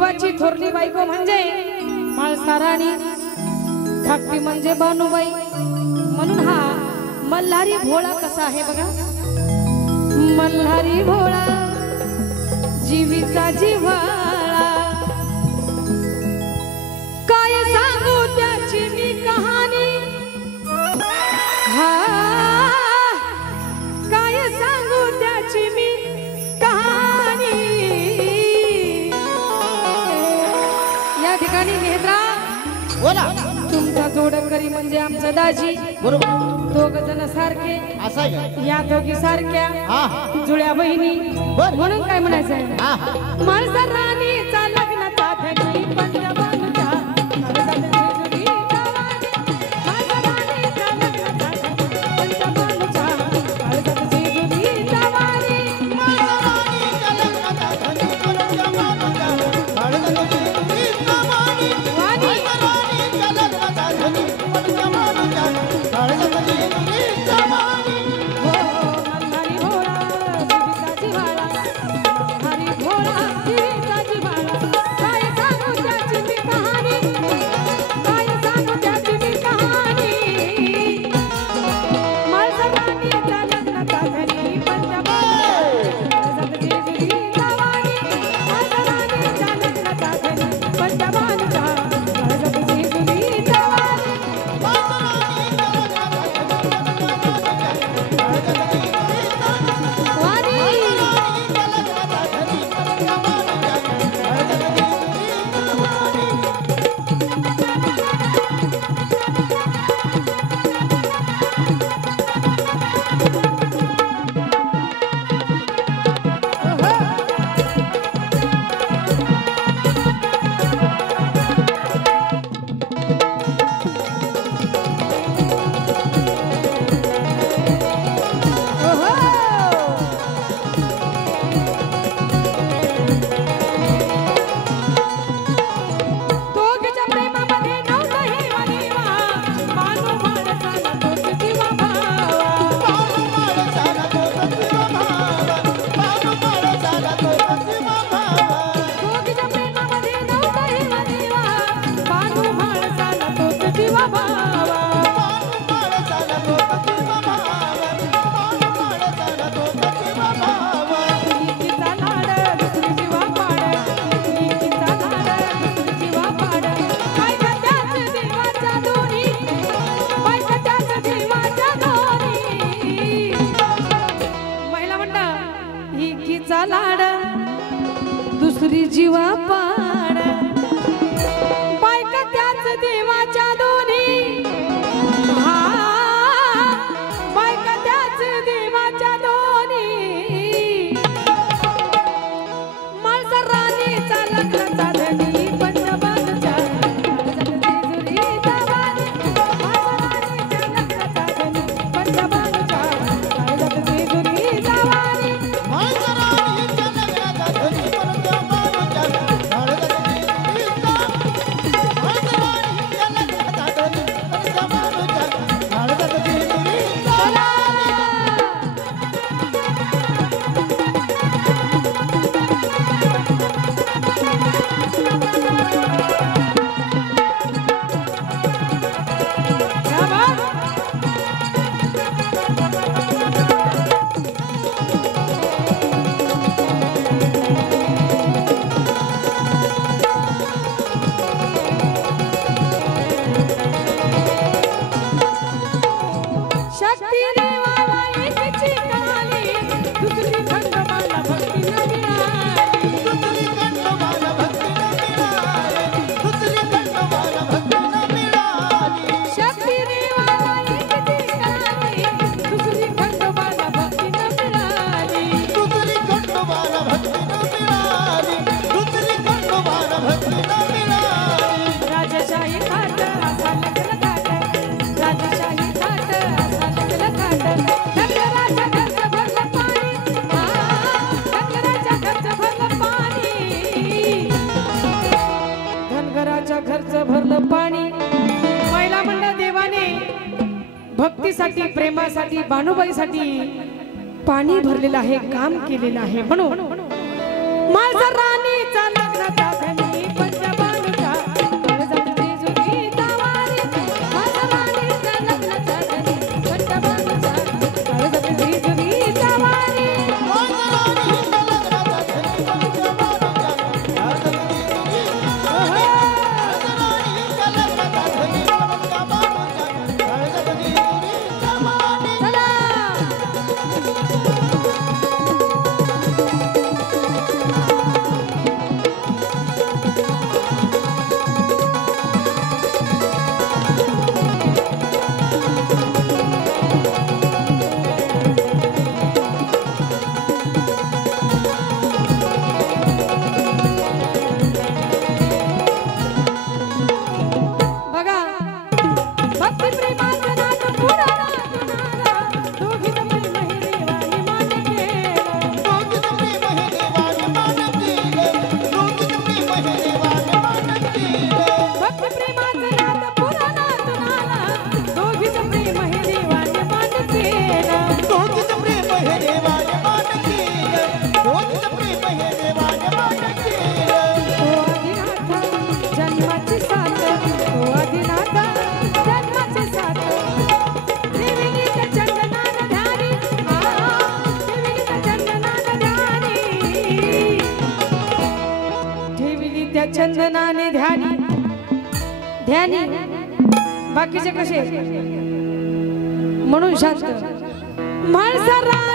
देवाची थोरली बायको म्हणजे माळसा राणी, धाकटी म्हणजे बानुबाई, म्हणून हा मल्हारी भोळा कसा आहे बघा। मल्हारी भोळा जीवीचा जिव्हाळा, काय सांगू त्याची मी कहाणी, हा काय सांगू त्याची मी कहाणी। या ठिकाणी मेहद्रा बोला, तुमचा जोडकरी म्हणजे आमचा दाजी, बरोबर, दोघ जण सारखे, असं आहे या दोघी सारख्या हा जुळ्या बहिणी, बर, म्हणून काय म्हणायचं हा माळसा राणीचा लग्नाचा धनी पंचबाणूचा, माळसा जेजुरीचा वाणी, माळसा राणीचा लग्नाचा धनी पंचबाणूचा, माळसा जेजुरीचा वाणी, माळसा राणीचा लग्नाचा धनी पंचबाणूचा, माळसा जेजुरीचा वाणी, माळसा राणीचा लग्नाचा धनी पंचबाणूचा, माळसा जेजुरीचा वाणी। हो मल्हारी भोळा जीवीचा जिव्हाळा, मल्हारी भोळा जीवीचा जिव्हाळा, काय सांगू त्याची मी कहाणी, काय सांगू त्याची मी कहाणी। माळसा राणीचा लग्नाचा धनी पंचबाणूचा, माळसा जेजुरीचा वाणी, माळसा राणीचा लग्नाचा धनी पंचबाणूचा, माळसा जेजुरीचा वाणी, लाड दुसरी जीवा पाड, बायका त्याच देवाच्या दोन्ही, हा बायका त्याच देवाच्या दोन्ही, माळसा राणीचा लग्नाचा धनी पंचबाणूचा, जेजुरीचा वाणी, माळसा राणीच्या लग्नाचा धनी पंचबाणूचा, जेजुरीचा वाणी, माळसा राणीचा लग्नाचा धनी पंचबाणूचा, भक्तीसाठी प्रेमासाठी बानुबाईसाठी पाणी भरलेलं आहे, काम केलेलं आहे, म्हणून माळसा राणीचा लग्नाचा धनी चंदनाने ध्यानी ध्यानी बाकीचे कसे म्हणून शांत माणसाला